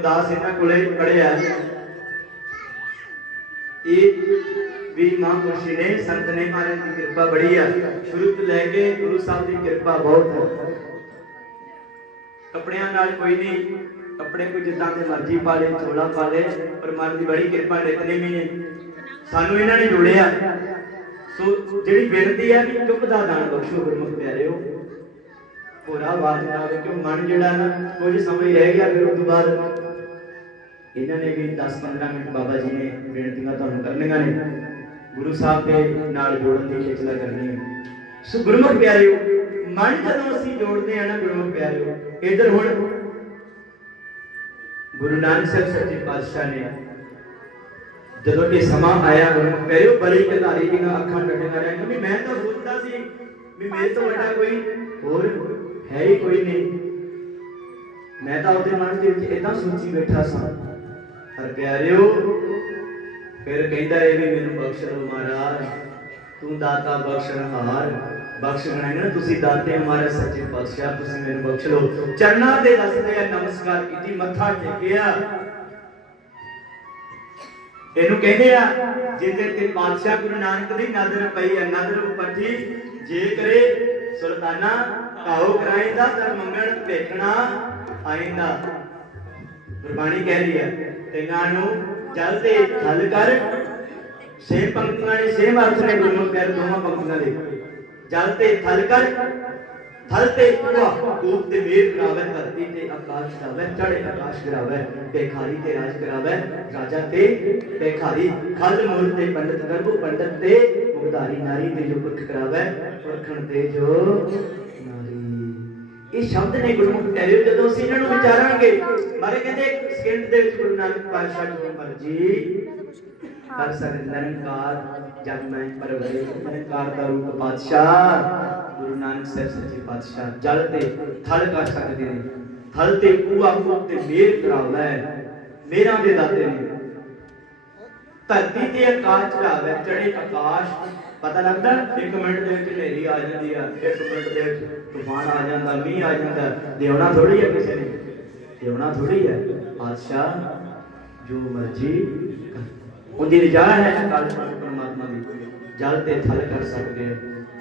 ਦਾਸ ਇਹਨਾਂ ਕੋਲੇ ਪੜਿਆ ਇਹ ਵੀ ਮਹਾਂਪੁਰਸ਼ੀ ਨੇ, ਸੰਤ ਨੇ ਮਹਾਰਾਜ ਦੀ ਕਿਰਪਾ ਬੜੀ ਆ। ਸ਼ੁਰੂ ਤੋਂ ਲੈ ਕੇ ਗੁਰੂ ਸਾਹਿਬ ਦੀ ਕਿਰਪਾ ਬਹੁਤ ਹੈ ਕੱਪੜਿਆਂ ਨਾਲ ਕੋਈ ਨਹੀਂ, ਕੱਪੜੇ ਕੋਈ ਜਿੱਦਾਂ ਦੇ ਮਰਜ਼ੀ ਪਾ ਲੇ, ਚੋਲਾ ਪਾ ਲੇ, ਪਰ ਮਨ ਦੀ ਬੜੀ ਕਿਰਪਾ ਨਿਤਨੇ ਵੀ ਨੇ ਸਾਨੂੰ ਇਹਨਾਂ ਨੇ ਜੋੜਿਆ। ਸੋ ਜਿਹੜੀ ਬੇਨਤੀ ਆ ਕਿ ਚੁੱਪ ਦਾ ਦਾਨ ਬਖਸ਼ੋ ਗੁਰਮੁਖ ਪਿਆਰਿਓ। ਪੂਰਾ ਆਵਾਜ਼ ਨਾਲ ਕਿਉਂ ਮਨ ਜਿਹੜਾ ਨਾ ਕੁਝ ਸਮਝ ਰਹਿ ਗਿਆ ਫਿਰ ਉਸ ਤੋਂ ਬਾਅਦ ਇਹਨਾਂ ਨੇ ਵੀ 10-15 ਮਿੰਟ ਬਾਬਾ ਜੀ ਨੇ ਬੇਨਤੀਆਂ ਤੁਹਾਨੂੰ ਕਰਨੀਆਂ ਨੇ। ਗੁਰੂ ਸਾਹਿਬ ਦੇ ਨਾਲ ਜੋੜਨ ਦੀ ਖੇਚਲਾ ਕਰਨੀ ਹੈ। ਸੋ ਗੁਰਮੁਖ ਪਿਆਰਿਓ, ਮਨ ਜਦੋਂ ਅਸੀਂ ਜੋੜਦੇ ਆ ਨਾ ਗੁਰਮੁਖ ਪਿਆਰਿਓ, ਇਧਰ ਹੁਣ ਗੁਰੂ ਨਾਨਕ ਸਾਹਿਬ ਸੱਚੇ ਪਾਤਸ਼ਾਹ ਨੇ ਜਦੋਂ ਇਹ ਸਮਾਂ ਆਇਆ, ਗੁਰਮੁਖ ਪਿਆਰਿਓ, ਬੜੀ ਕਧਾਰੀ ਦੀਆਂ ਅੱਖਾਂ ਟੱਟੀਆਂ ਰਹਿ ਕਿਉਂਕਿ ਮੈਂ ਤਾਂ ਸੋਚਦਾ ਸੀ ਵੀ ਮੇਰੇ ਤੋਂ ਵੱਡਾ ਕੋਈ ਹੋਰ ਹੈ ਹੀ ਕੋਈ ਨਹੀਂ। ਮੈਂ ਤਾਂ ਉਹਦੇ ਮਨ ਦੇ ਵਿੱਚ ਇਦਾਂ ਸੋਚੀ ਬੈਠਾ ਸਾਂ। ਪਰ ਪਿਆਰਿਓ, ਫਿਰ ਕਹਿੰਦਾ ਇਹ ਵੀ ਮੈਨੂੰ ਬਖਸ਼ ਲਓ ਮਹਾਰਾਜ, ਤੂੰ ਦਾਤਾ ਬਖਸ਼ਣਹਾਰ ਬਖਸ਼ਣਾ ਹੈ ਨਾ, ਤੁਸੀਂ ਦਾਤੇ ਹਮਾਰੇ ਸੱਚੇ ਪਾਤਸ਼ਾਹ, ਤੁਸੀਂ ਮੈਨੂੰ ਬਖਸ਼ ਲਓ। ਚਰਨਾਂ ਤੇ ਦੱਸਦੇ ਆ, ਨਮਸਕਾਰ ਕੀਤੀ, ਮੱਥਾ ਟੇਕਿਆ। ਇਹਨੂੰ ਕਹਿੰਦੇ ਆ ਜਿਹਦੇ ਤੇ ਪਾਤਸ਼ਾਹ ਗੁਰੂ ਨਾਨਕ ਦੀ ਨਜ਼ਰ ਪਈ ਹੈ ਨਜ਼ਰ ਉਪੱਠੀ ਜੇ ਕਰੇ, ਸੁਲਤਾਨਾ ਕਾਹੋ ਕਰਾਇਦਾ ਦਰ ਮੰਗਣ ਭੇਖਣਾ ਆਇੰਦਾ ਗੁਰਬਾਣੀ ਕਹਿ ਰਹੀ ਹੈ ਇਹਨਾਂ ਨੂੰ ਜਲ ਤੇ ਹੱਲ ਕਰ, ਛੇ ਪੰਕਤੀਆਂ ਨੇ ਛੇ ਅਰਥ ਨੇ ਗੁਰਮੁਖ ਪਿਆਰ ਦੋਵਾਂ ਪੰਕਤੀਆਂ ਦੇ। ਜਲ ਤੇ ਥਲ ਕਰ, ਥਲ ਤੇ ਪੂਆ ਕੂਪ ਤੇ ਮੇਰ ਕਰਾਵੇ, ਧਰਤੀ ਤੇ ਆਕਾਸ਼ ਕਰਾਵੇ ਚੜੇ ਆਕਾਸ਼ ਕਰਾਵੇ, ਭੇਖਾਰੀ ਤੇ ਰਾਜ ਕਰਾਵੇ, ਰਾਜਾ ਤੇ ਭੇਖਾਰੀ, ਖਲ ਮੂਲ ਤੇ ਪੰਡਤ ਗਰਭ, ਪੰਡਤ ਤੇ ਮੁਗਦਾਰੀ ਨਾਰੀ ਤੇ ਜੋ ਪੁਰਖ ਕਰਾਵੇ, ਪੁਰਖਣ ਤੇ ਜੋ ਇਹ ਸ਼ਬਦ ਨੇ ਗੁਰਮੁਖ ਪਿਆਰਿਓ ਜਦੋਂ ਅਸੀਂ ਇਹਨਾਂ ਨੂੰ ਵਿਚਾਰਾਂਗੇ, ਮਾਰੇ ਕਹਿੰਦੇ, ਸਕਿੰਟ ਦੇ ਵਿੱਚ ਗੁਰੂ ਨਾਨਕ ਪਾਤਸ਼ਾਹ ਜੋ ਮਰਜ਼ੀ ਕਰ ਸਕਦੇ ਨਿਰੰਕਾਰ ਜਗ ਮੈਂ ਪਰਵਰੇ ਨਿਰੰਕਾਰ ਦਾ ਰੂਪ ਪਾਤਸ਼ਾਹ। ਗੁਰੂ ਨਾਨਕ ਸਾਹਿਬ ਸੱਚੇ ਪਾਤਸ਼ਾਹ, ਜਲ ਤੇ ਥਲ ਕਰ ਸਕਦੇ ਨੇ। ਥਲ ਤੇ ਕੂਆ ਕੂਪ ਤੇ ਮੇਰ ਕਰਾਉਂਦਾ ਹੈ। ਮੇਰਾਂ ਦੇ ਦਾਤੇ ਨੇ। ਧਰਤੀ ਤੇ ਆਕਾਸ਼ ਚੜਾਵੇ ਚੜੇ ਆਕਾਸ਼ ਪਤਾ ਲੱਗਦਾ ਇੱਕ ਮਿੰਟ ਦੇ ਵਿੱਚ ਹਨੇਰੀ ਆ ਜਾਂਦੀ ਆ ਇੱਕ ਮਿੰਟ ਦੇ ਵਿੱਚ ਤੂਫਾਨ ਆ ਜਾਂਦਾ ਮੀਂਹ ਆ ਜਾਂਦਾ ਦੇਵਣਾ ਥੋੜੀ ਹੈ ਕਿਸੇ ਨੇ। ਦੇਵਣਾ ਥੋੜੀ ਹੈ ਬਾਦਸ਼ਾਹ ਜੋ ਮਰਜ਼ੀ ਉਹਦੀ ਰਜਾ ਹੈ ਪੁਰਖ ਪਰਮਾਤਮਾ ਦੀ। ਜਲ ਤੇ ਥਲ ਕਰ ਸਕਦੇ ਆ।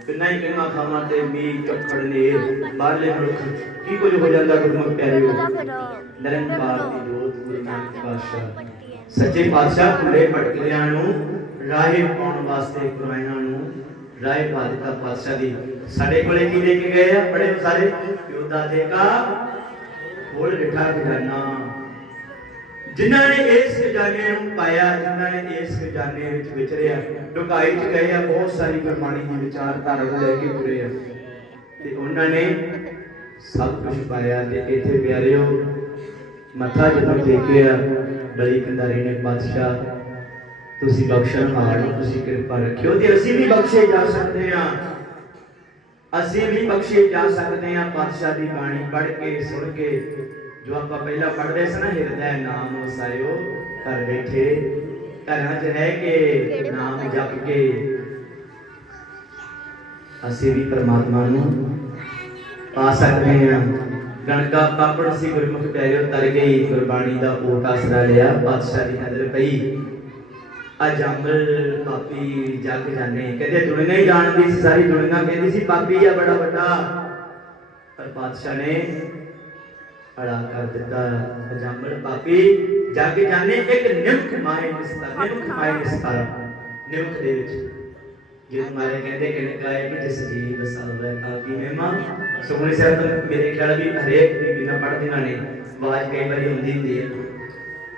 ਕਿੰਨਾ ਹੀ ਕਿੰਨਾ ਥਾਵਾਂ ਤੇ ਮੀਂਹ ਝੱਖੜ ਨੇ ਬਾਹਰਲੇ ਮਨੁੱਖ ਕੀ ਕੁਝ ਹੋ ਜਾਂਦਾ ਗੁਰਮੁਖ ਪਿਆਰਿਓ? ਨਿਰੰਕਾਰ ਦੀ ਜੋਤ ਗੁਰੂ ਨਾਨਕ ਪਾਤਸ਼ਾਹ। ਸੱਚੇ ਪਾਤਸ਼ਾਹ ਪੂਰੇ ਭਟਕਦਿਆਂ ਨੂੰ, ਰਾਹੇ ਪਾਉਣ ਵਾਸਤੇ ਗੁਰਾਇਆਂ ਨੂੰ, ਰਾਹੇ ਪਾ ਪਾਤਸ਼ਾਹ ਦੀ। ਸਾਡੇ ਕੋਲੇ ਕੀ ਲੈ ਕੇ ਗਏ ਆ ਬੜੇ ਸਾਰੇ? ਯੋਧਾ ਦੇ ਕਾ ਖੋਲ ਡਿਠਾ ਖਜ਼ਾਨਾ। ਜਿਨ੍ਹਾਂ ਨੇ ਇਸ ਖਜ਼ਾਨੇ ਨੂੰ ਪਾਇਆ, ਜਿਨ੍ਹਾਂ ਨੇ ਇਸ ਖਜ਼ਾਨੇ ਵਿੱਚ ਵਿਚਰਿਆ ਡੁਕਾਈ ਚ ਗਏ ਆ, ਬਹੁਤ ਸਾਰੀ ਗੁਰਬਾਣੀ ਦੀ ਵਿਚਾਰਧਾਰਾ ਨੂੰ ਲੈ ਕੇ ਤੁਰੇ ਆ। ਤੇ ਉਹਨਾਂ ਨੇ ਸਭ ਕੁਝ ਪਾਇਆ ਤੇ ਇੱਥੇ ਪਿਆਰਿਓ ਮੱਥਾ ਜਦੋਂ ਟੇਕਿਆ ਬੜੀ ਕੰਦਾਰੀ ਨੇ ਪਾਤਸ਼ਾਹ, ਤੁਸੀਂ ਬਖਸ਼ਣ ਹਾਰ ਤੁਸੀਂ ਕਿਰਪਾ ਰੱਖਿਓ। ਤੇ ਅਸੀਂ ਵੀ ਬਖਸ਼ੇ ਜਾ ਸਕਦੇ ਹਾਂ, ਅਸੀਂ ਵੀ ਬਖਸ਼ੇ ਜਾ ਸਕਦੇ ਹਾਂ, ਪਾਤਸ਼ਾਹ ਦੀ ਬਾਣੀ ਪੜ੍ਹ ਕੇ, ਸੁਣ ਕੇ, ਜੋ ਆਪਾਂ ਪਹਿਲਾਂ ਪੜ੍ਹਦੇ ਸੀ ਨਾ, ਹਿਰਦੈ ਨਾਮ ਵਸਾਇਓ, ਘਰ ਬੈਠੇ, ਘਰਾਂ 'ਚ ਰਹਿ ਕੇ, ਨਾਮ ਜਪ ਕੇ, ਅਸੀਂ ਵੀ ਪਰਮਾਤਮਾ ਨੂੰ ਪਾ ਸਕਦੇ ਹਾਂ। ਗਣਕਾ ਪਾਪੜ ਸੀ ਗੁਰਮੁਖ ਪਿਆਰਿਓ ਤਰ ਗਈ, ਗੁਰਬਾਣੀ ਦਾ ਓਟ ਆਸਰਾ ਲਿਆ, ਪਾਤਸ਼ਾਹ ਦੀ ਨਜ਼ਰ ਪਈ। ਆ ਪਾਪੀ ਜਗ ਜਾਣੇ ਕਹਿੰਦੇ ਦੁਨੀਆ ਹੀ ਜਾਣਦੀ ਸੀ, ਸਾਰੀ ਦੁਨੀਆ ਕਹਿੰਦੀ ਸੀ, ਪਾਪੀ ਆ ਬੜਾ ਵੱਡਾ। ਪਰ ਪਾਤਸ਼ਾਹ ਨੇ ਅੜਾ ਕਰ ਦਿੱਤਾ। ਜੰਗਲ ਪਾਪੀ ਜਗ ਜਾਣੇ ਇੱਕ ਨਿਮਖ ਮਾਏ ਨਿਸਤਾ ਨਿਮਖ ਮਾਏ ਨਿਸਤਾ ਨਿਮਖ ਦੇ ਵਿੱਚ। ਜੇ ਮਾਰੇ ਕਹਿੰਦੇ ਕਿ ਨਿਕਾਏ ਕਿ ਜਿਸ ਜੀ ਵਸਾਵੇ ਕਾਫੀ ਮਹਿਮਾ। ਸੁਖਨੇ ਸਾਹਿਬ ਤਾਂ ਮੇਰੇ ਖਿਆਲ ਵੀ ਹਰੇਕ ਬੀਬੀ ਨਾਲ ਪੜ੍ਹਦੀਆਂ ਨੇ ਆਵਾਜ਼ ਕਈ ਵਾਰੀ ਹੁੰਦੀ ਹੁੰਦੀ ਹੈ।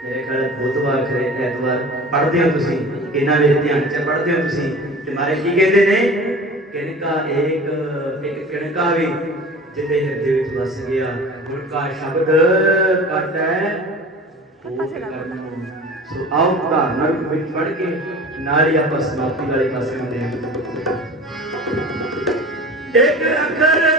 ਮੇਰੇ ਖਿਆਲ ਬੁੱਧਵਾਰ ਖਰੇ ਐਤਵਾਰ ਪੜ੍ਹਦੇ ਹੋ ਤੁਸੀਂ। ਇਹਨਾਂ ਦੇ ਧਿਆਨ ਚ ਪੜ੍ਹਦੇ ਹੋ ਤੁਸੀਂ। ਤੇ ਮਾਰੇ ਕੀ ਕਹਿੰਦੇ ਨੇ? ਕਿਣਕਾ ਏਕ ਇੱਕ ਕਿਣਕਾ ਵੀ ਜਿਹਦੇ ਹਿਰਦੇ ਵਿੱਚ ਵਸ ਗਿਆ। ਗੁਰ ਕਾ ਸ਼ਬਦ ਕਟੈ ਸੋ ਆਓ ਧਾਰਨਾ ਵਿੱਚ ਪੜ੍ਹ ਕੇ ਨਾਲ ਹੀ ਆਪਾਂ ਸਮਾਪਤੀ ਵਾਲੇ ਪਾਸੇ ਹੁੰਦੇ ਹਾਂ। ਇੱਕ ਅੱਖਰ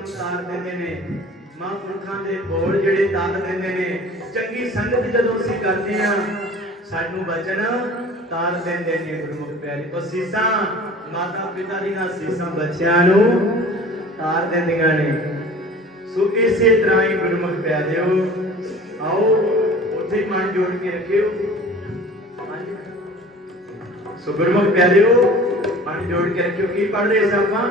ਨੂੰ ਤਾਰ ਦਿੰਦੇ ਨੇ। ਮਹਾਂਪੁਰਖਾਂ ਦੇ ਬੋਲ ਜਿਹੜੇ ਤਾਰ ਦਿੰਦੇ ਨੇ। ਚੰਗੀ ਸੰਗਤ ਜਦੋਂ ਅਸੀਂ ਕਰਦੇ ਆ ਸਾਨੂੰ ਬਚਨ ਤਾਰ ਦਿੰਦੇ ਨੇ ਗੁਰਮੁਖ ਪਿਆਰੇ ਅਸੀਸਾਂ ਮਾਤਾ ਪਿਤਾ ਦੀਆਂ ਅਸੀਸਾਂ ਬੱਚਿਆਂ ਨੂੰ ਤਾਰ ਦਿੰਦੀਆਂ ਨੇ। ਸੋ ਇਸੇ ਤਰ੍ਹਾਂ ਹੀ ਗੁਰਮੁਖ ਪਿਆਰਿਓ, ਆਓ, ਉੱਥੇ ਮਨ ਜੋੜ ਕੇ ਰੱਖਿਓ। ਸੋ ਗੁਰਮੁਖ ਪਿਆਰਿਓ, ਮਨ ਜੋੜ ਕੇ ਰੱਖਿਓ। ਕੀ ਪੜ ਰਹੇ ਸਾਂ ਆਪਾਂ?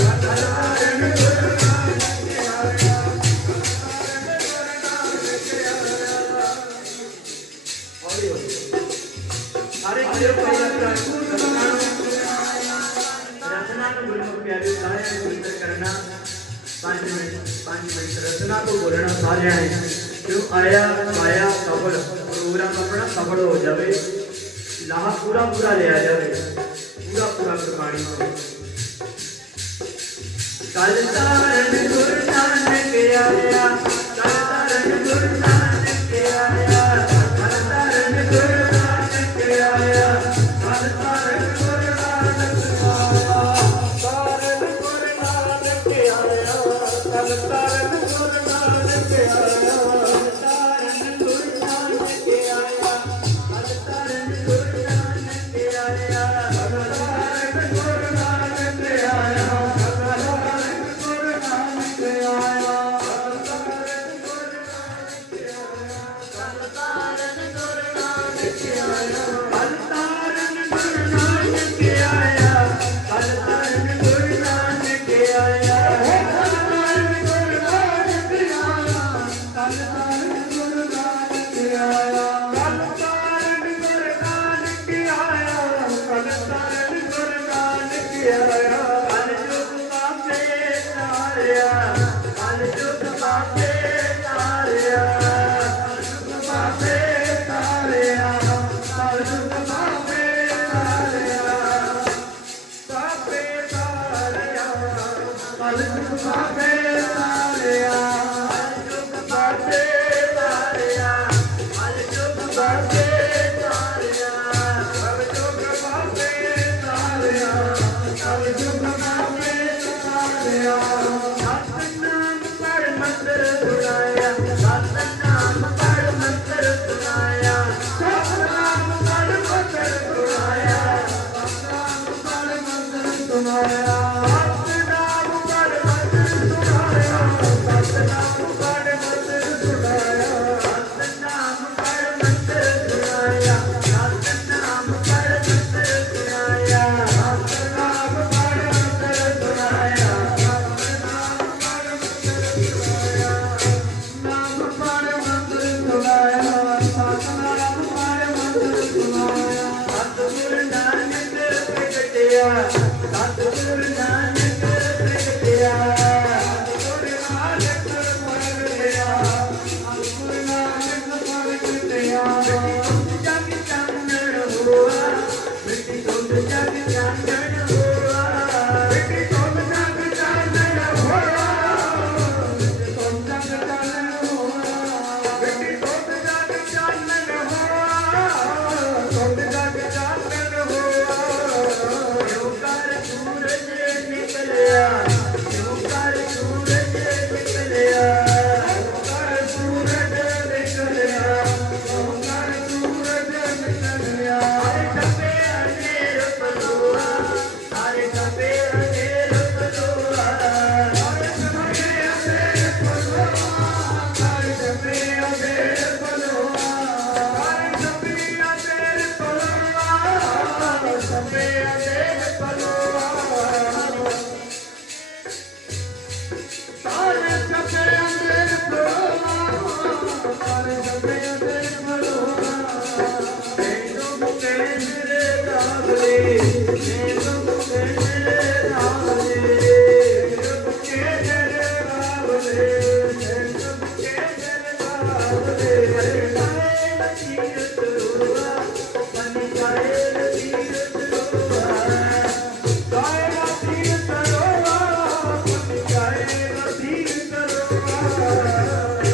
ਸਫਲ ਹੋ ਜਾਵੇ, ਲਾਹ ਪੂਰਾ ਪੂਰਾ ਲਿਆ ਜਾਵੇ, ਪੂਰਾ ਪੂਰਾ ਕੁਰਬਾਨੀ ਹੋਵੇ ਕਲ ਤਾਰਨ ਗੁਰਦਾਨ ਕੇ ਆਇਆ Yeah.